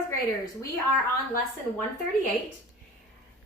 fourth graders. We are on lesson 138.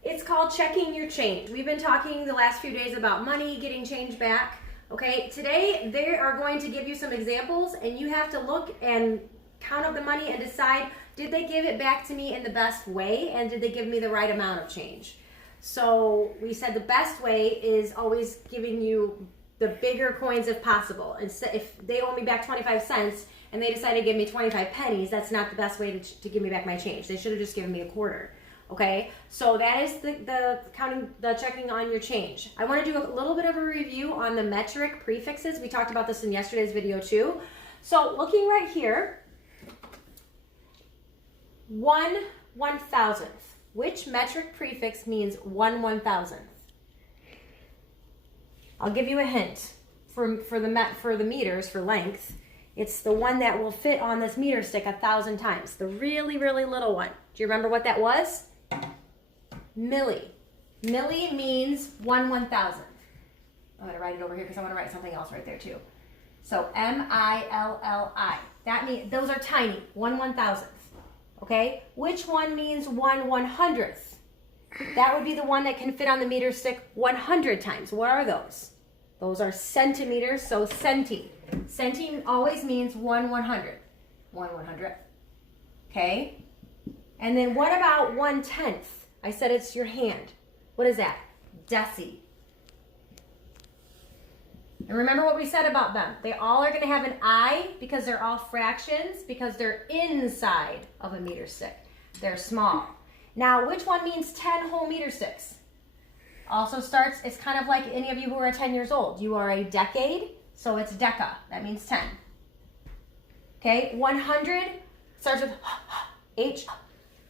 It's called checking your change. We've been talking the last few days about money, getting change back. Okay, today they are going to give you some examples and you have to look and count up the money and decide, did they give it back to me in the best way and did they give me the right amount of change? So we said the best way is always giving you the bigger coins if possible. And so if they owe me back 25 cents and they decide to give me 25 pennies, that's not the best way to give me back my change. They should have just given me a quarter. Okay, so that is the checking on your change. I want to do a little bit of a review on the metric prefixes. We talked about this in yesterday's video too. So looking right here, 1/1000th. Which metric prefix means 1/1000th? I'll give you a hint for the meters for length. It's the one that will fit on this meter stick 1,000 times. The really, really little one. Do you remember what that was? Milli. Milli means 1/1000th. I'm going to write it over here because I want to write something else right there too. So M-I-L-L-I. That means those are tiny. 1/1000th. Okay? Which one means 1/100th? That would be the one that can fit on the meter stick 100 times. What are those? Those are centimeters, so centi. Centi always means 1/100th. 1/100th. Okay? And then what about 1/10th? I said it's your hand. What is that? Deci. And remember what we said about them. They all are going to have an I because they're all fractions because they're inside of a meter stick. They're small. Now, which one means 10 whole meter sticks? Also starts, it's kind of like any of you who are 10 years old. You are a decade, so it's deca. That means 10. Okay, 100 starts with H,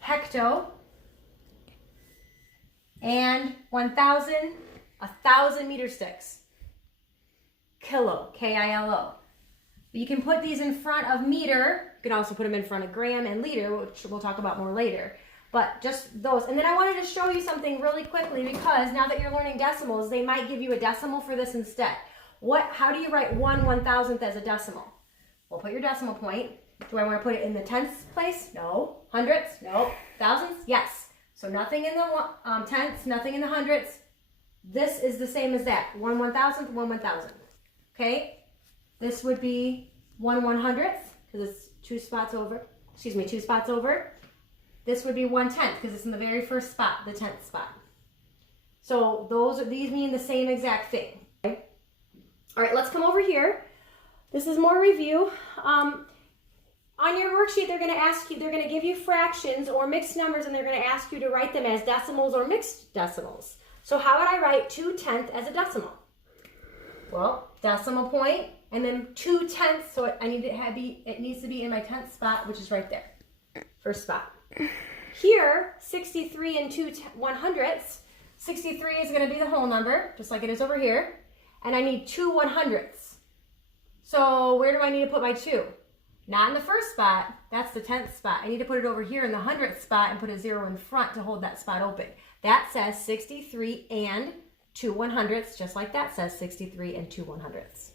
hecto. And 1,000, 1,000 meter sticks. Kilo, K-I-L-O. You can put these in front of meter. You can also put them in front of gram and liter, which we'll talk about more later. But just those. And then I wanted to show you something really quickly because now that you're learning decimals, they might give you a decimal for this instead. How do you write 1/1000th as a decimal? Well, put your decimal point. Do I want to put it in the tenths place? No. Hundredths? No. Thousands? Yes. So nothing in the tenths, nothing in the hundredths. This is the same as that. 1/1000th, 1/1000th. Okay? This would be 1/100th because it's two spots over. This would be 1/10 because it's in the very first spot, the 10th spot. So these mean the same exact thing. Okay? All right, let's come over here. This is more review. On your worksheet, they're going to give you fractions or mixed numbers, and they're going to ask you to write them as decimals or mixed decimals. So how would I write 2/10 as a decimal? Well, decimal point, and then 2/10. So it needs to be in my 10th spot, which is right there, first spot. Here, 63 and 2/100ths. 63 is going to be the whole number, just like it is over here, and I need 2/100ths. So where do I need to put my 2? Not in the first spot, that's the 10th spot. I need to put it over here in the 100th spot and put a 0 in front to hold that spot open. That says 63 and 2/100ths, just like that says 63 and 2/100ths.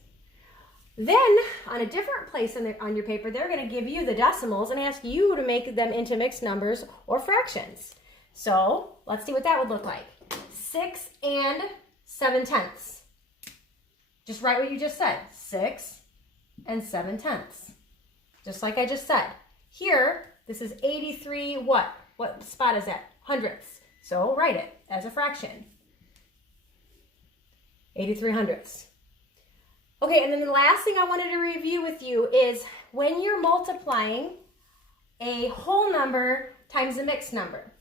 Then, on a different place on your paper, they're going to give you the decimals and ask you to make them into mixed numbers or fractions. So, let's see what that would look like. 6 and 7/10ths. Just write what you just said. 6 and 7/10ths. Just like I just said. Here, this is 83 what? What spot is that? Hundredths. So write it as a fraction. 83 hundredths. Okay, and then the last thing I wanted to review with you is when you're multiplying a whole number times a mixed number.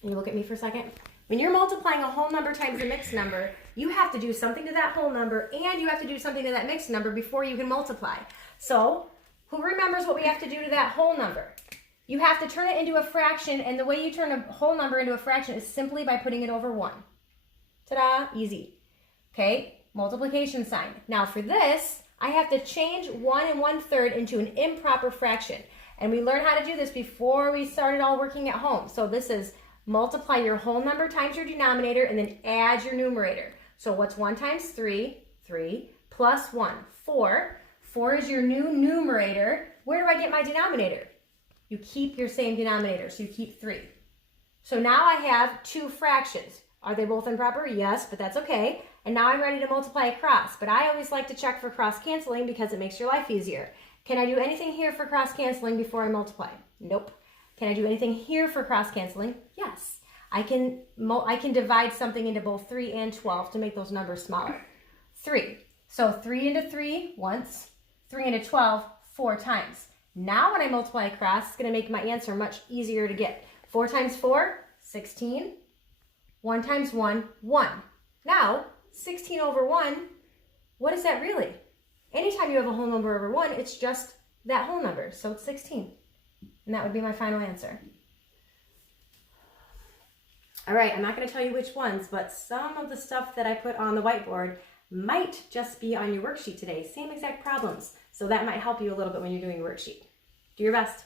Can you look at me for a second? When you're multiplying a whole number times a mixed number, you have to do something to that whole number and you have to do something to that mixed number before you can multiply. So, who remembers what we have to do to that whole number? You have to turn it into a fraction, and the way you turn a whole number into a fraction is simply by putting it over 1. Ta-da, easy. Okay, multiplication sign. Now for this, I have to change 1 1/3 into an improper fraction. And we learned how to do this before we started all working at home. So this is multiply your whole number times your denominator and then add your numerator. So what's 1 times 3? 3 plus 1, 4. 4 is your new numerator. Where do I get my denominator? You keep your same denominator, so you keep 3. So now I have 2 fractions. Are they both improper? Yes, but that's okay. And now I'm ready to multiply across, but I always like to check for cross canceling because it makes your life easier. Can I do anything here for cross canceling before I multiply? Nope. Can I do anything here for cross canceling? Yes. I can divide something into both 3 and 12 to make those numbers smaller. 3. So 3 into 3 once, 3 into 12 4 times. Now when I multiply across, it's going to make my answer much easier to get. 4 times 4, 16. 1 times 1, 1. Now, 16 over 1, what is that really? Anytime you have a whole number over 1, it's just that whole number, so it's 16. And that would be my final answer. All right, I'm not going to tell you which ones, but some of the stuff that I put on the whiteboard might just be on your worksheet today. Same exact problems. So that might help you a little bit when you're doing your worksheet. Do your best.